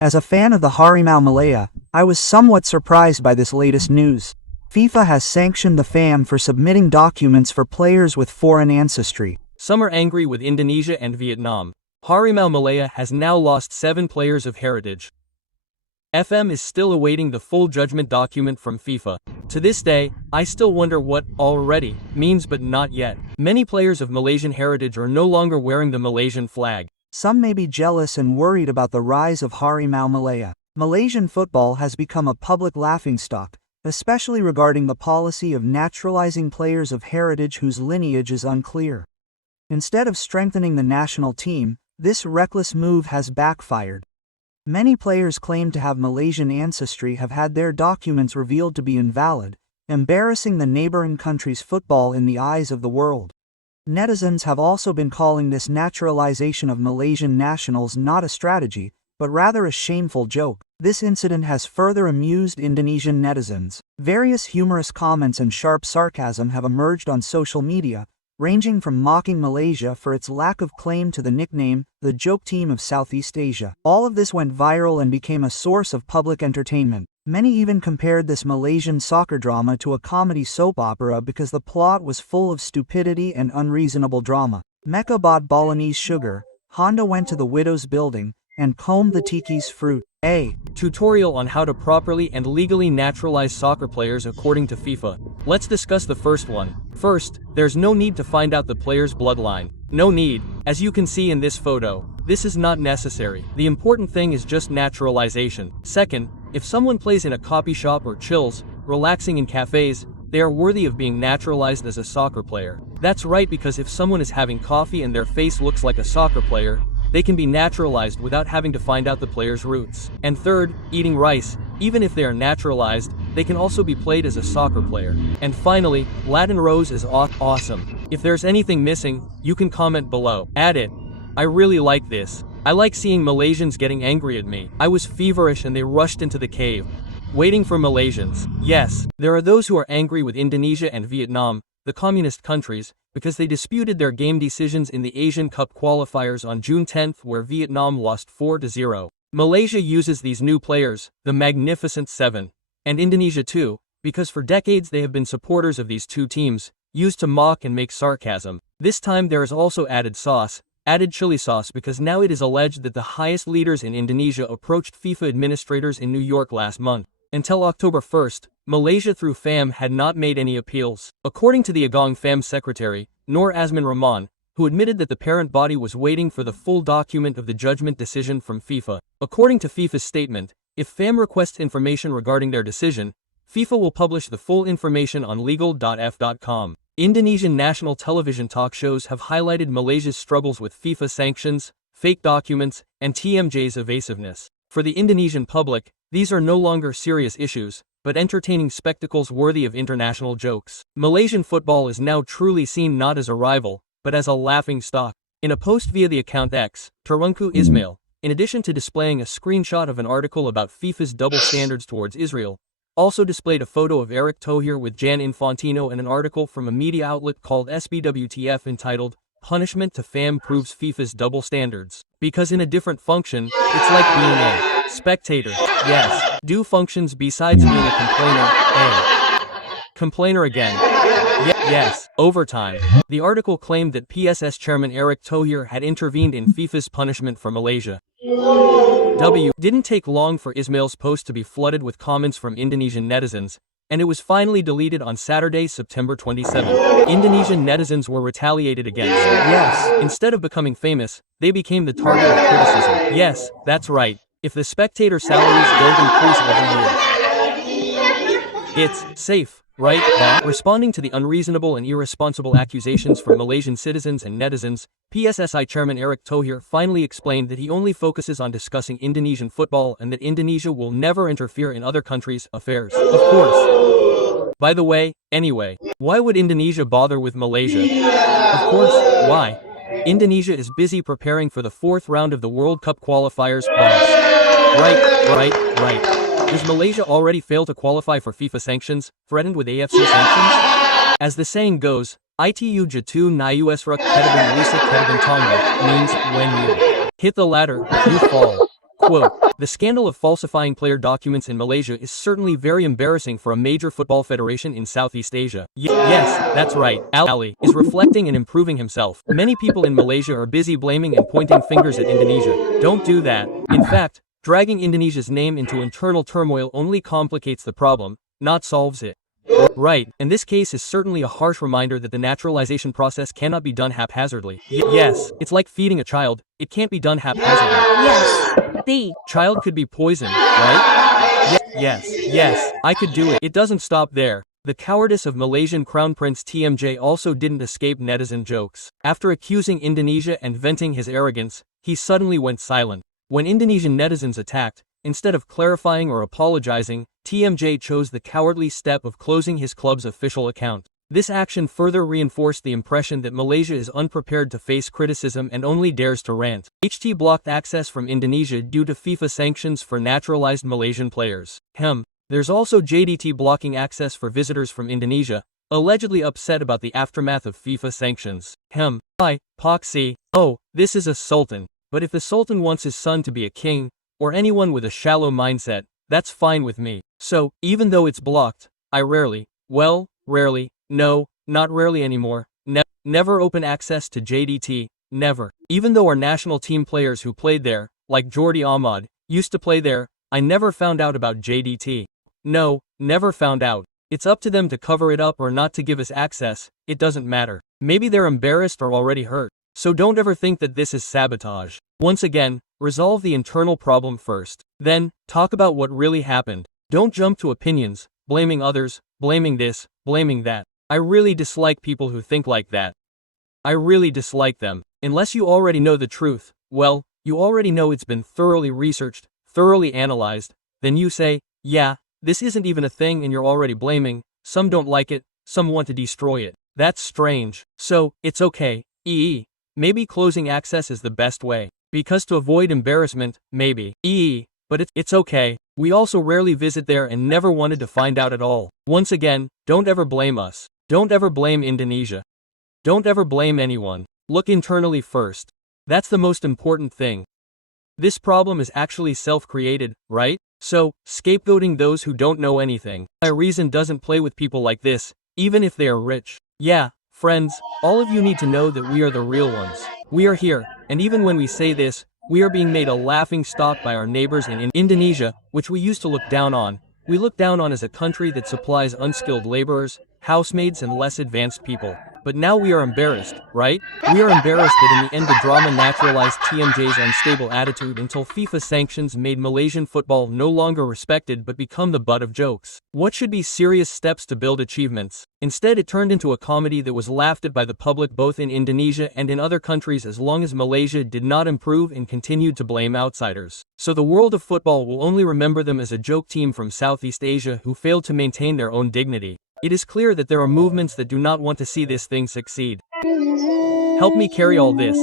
As a fan of the Harimau Malaya, I was somewhat surprised by this latest news. FIFA has sanctioned the FAM for submitting documents for players with foreign ancestry. Some are angry with Indonesia and Vietnam. Harimau Malaya has now lost 7 players of heritage. FM is still awaiting the full judgment document from FIFA. To this day, I still wonder what already means but not yet. Many players of Malaysian heritage are no longer wearing the Malaysian flag. Some may be jealous and worried about the rise of Harimau Malaya. Malaysian football has become a public laughingstock, especially regarding the policy of naturalizing players of heritage whose lineage is unclear. Instead of strengthening the national team, this reckless move has backfired. Many players claimed to have Malaysian ancestry have had their documents revealed to be invalid, embarrassing the neighboring country's football in the eyes of the world. Netizens have also been calling this naturalization of Malaysian nationals not a strategy, but rather a shameful joke. This incident has further amused Indonesian netizens. Various humorous comments and sharp sarcasm have emerged on social media, ranging from mocking Malaysia for its lack of claim to the nickname, the joke team of Southeast Asia. All of this went viral and became a source of public entertainment. Many even compared this Malaysian soccer drama to a comedy soap opera because the plot was full of stupidity and unreasonable drama. Mecca bought Balinese sugar, Honda went to the widow's building, and combed the tiki's fruit. A tutorial on how to properly and legally naturalize soccer players according to FIFA. Let's discuss the first one. First, there's no need to find out the player's bloodline. No need, as you can see in this photo. This is not necessary. The important thing is just naturalization. Second, if someone plays in a coffee shop or chills, relaxing in cafes, they are worthy of being naturalized as a soccer player. That's right, because if someone is having coffee and their face looks like a soccer player, they can be naturalized without having to find out the player's roots. And third, eating rice, even if they are naturalized, they can also be played as a soccer player. And finally, Latin Rose is awesome. If there's anything missing, you can comment below. Add it. I really like this. I like seeing Malaysians getting angry at me. I was feverish and they rushed into the cave, waiting for Malaysians. Yes, there are those who are angry with Indonesia and Vietnam, the communist countries, because they disputed their game decisions in the Asian Cup qualifiers on June 10th, where Vietnam lost 4-0. Malaysia uses these new players, the Magnificent Seven, and Indonesia too, because for decades they have been supporters of these two teams, used to mock and make sarcasm. This time there is also added chili sauce, because now it is alleged that the highest leaders in Indonesia approached FIFA administrators in New York last month. Until October 1st, Malaysia through FAM had not made any appeals. According to the Agong FAM secretary, Nur Azman Rahman, who admitted that the parent body was waiting for the full document of the judgment decision from FIFA. According to FIFA's statement, if FAM requests information regarding their decision, FIFA will publish the full information on legal.f.com. Indonesian national television talk shows have highlighted Malaysia's struggles with FIFA sanctions, fake documents, and TMJ's evasiveness. For the Indonesian public, these are no longer serious issues, but entertaining spectacles worthy of international jokes. Malaysian football is now truly seen not as a rival, but as a laughing stock. In a post via the account X, Terungku Ismail, in addition to displaying a screenshot of an article about FIFA's double standards towards Israel, also displayed a photo of Eric Thohir with Jan Infantino and an article from a media outlet called SBWTF entitled, "Punishment to FAM Proves FIFA's Double Standards." Because in a different function, it's like being a spectator. Yes, do functions besides being a complainer. Complainer again. Yes, overtime. The article claimed that PSS chairman Eric Thohir had intervened in FIFA's punishment for Malaysia. Didn't take long for Ismail's post to be flooded with comments from Indonesian netizens, and it was finally deleted on Saturday, September 27. Indonesian netizens were retaliated against. Yes, instead of becoming famous, they became the target of criticism. Yes, that's right. If the spectator salaries don't increase every year, it's safe, right? Responding to the unreasonable and irresponsible accusations from Malaysian citizens and netizens, PSSI chairman Eric Thohir finally explained that he only focuses on discussing Indonesian football and that Indonesia will never interfere in other countries' affairs. Of course. By the way, anyway, why would Indonesia bother with Malaysia? Of course, why? Indonesia is busy preparing for the 4th round of the World Cup qualifiers. Right. Does Malaysia already fail to qualify for FIFA sanctions, threatened with AFC sanctions? As the saying goes, itu jatuh nayusruk kedabin lisak kedabin tonga, means when you hit the ladder, you fall. Quote, the scandal of falsifying player documents in Malaysia is certainly very embarrassing for a major football federation in Southeast Asia. Yes, that's right, Ali is reflecting and improving himself. Many people in Malaysia are busy blaming and pointing fingers at Indonesia. Don't do that. In fact, dragging Indonesia's name into internal turmoil only complicates the problem, not solves it. Right, and this case is certainly a harsh reminder that the naturalization process cannot be done haphazardly. Yes, it's like feeding a child, it can't be done haphazardly. Yes, the Child could be poisoned, right? Yes, I could do it. It doesn't stop there. The cowardice of Malaysian Crown Prince TMJ also didn't escape netizen jokes. After accusing Indonesia and venting his arrogance, he suddenly went silent. When Indonesian netizens attacked, instead of clarifying or apologizing, TMJ chose the cowardly step of closing his club's official account. This action further reinforced the impression that Malaysia is unprepared to face criticism and only dares to rant. HT blocked access from Indonesia due to FIFA sanctions for naturalized Malaysian players. There's also JDT blocking access for visitors from Indonesia, allegedly upset about the aftermath of FIFA sanctions. Poxy. Oh, this is a sultan. But if the sultan wants his son to be a king, or anyone with a shallow mindset, that's fine with me. So, even though it's blocked, I rarely, no, not rarely anymore, never open access to JDT, never. Even though our national team players who played there, like Jordi Ahmad, used to play there, I never found out about JDT. No, never found out. It's up to them to cover it up or not to give us access, it doesn't matter. Maybe they're embarrassed or already hurt. So don't ever think that this is sabotage. Once again, resolve the internal problem first. Then, talk about what really happened. Don't jump to opinions, blaming others, blaming this, blaming that. I really dislike people who think like that. I really dislike them. Unless you already know the truth, well, you already know it's been thoroughly researched, thoroughly analyzed, then you say, yeah, this isn't even a thing and you're already blaming, some don't like it, some want to destroy it. That's strange. So, it's okay, maybe closing access is the best way. Because to avoid embarrassment, maybe, but it's okay. We also rarely visit there and never wanted to find out at all. Once again, don't ever blame us. Don't ever blame Indonesia. Don't ever blame anyone. Look internally first. That's the most important thing. This problem is actually self-created, right? So, scapegoating those who don't know anything. My reason doesn't play with people like this, even if they are rich. Yeah, friends, all of you need to know that we are the real ones. We are here, and even when we say this, we are being made a laughing stock by our neighbors in Indonesia, which we used to look down on. We look down on as a country that supplies unskilled laborers, housemaids and less advanced people. But now we are embarrassed, right? We are embarrassed that in the end the drama naturalized TMJ's unstable attitude until FIFA sanctions made Malaysian football no longer respected but become the butt of jokes. What should be serious steps to build achievements? Instead it turned into a comedy that was laughed at by the public both in Indonesia and in other countries as long as Malaysia did not improve and continued to blame outsiders. So the world of football will only remember them as a joke team from Southeast Asia who failed to maintain their own dignity. It is clear that there are movements that do not want to see this thing succeed. Help me carry all this.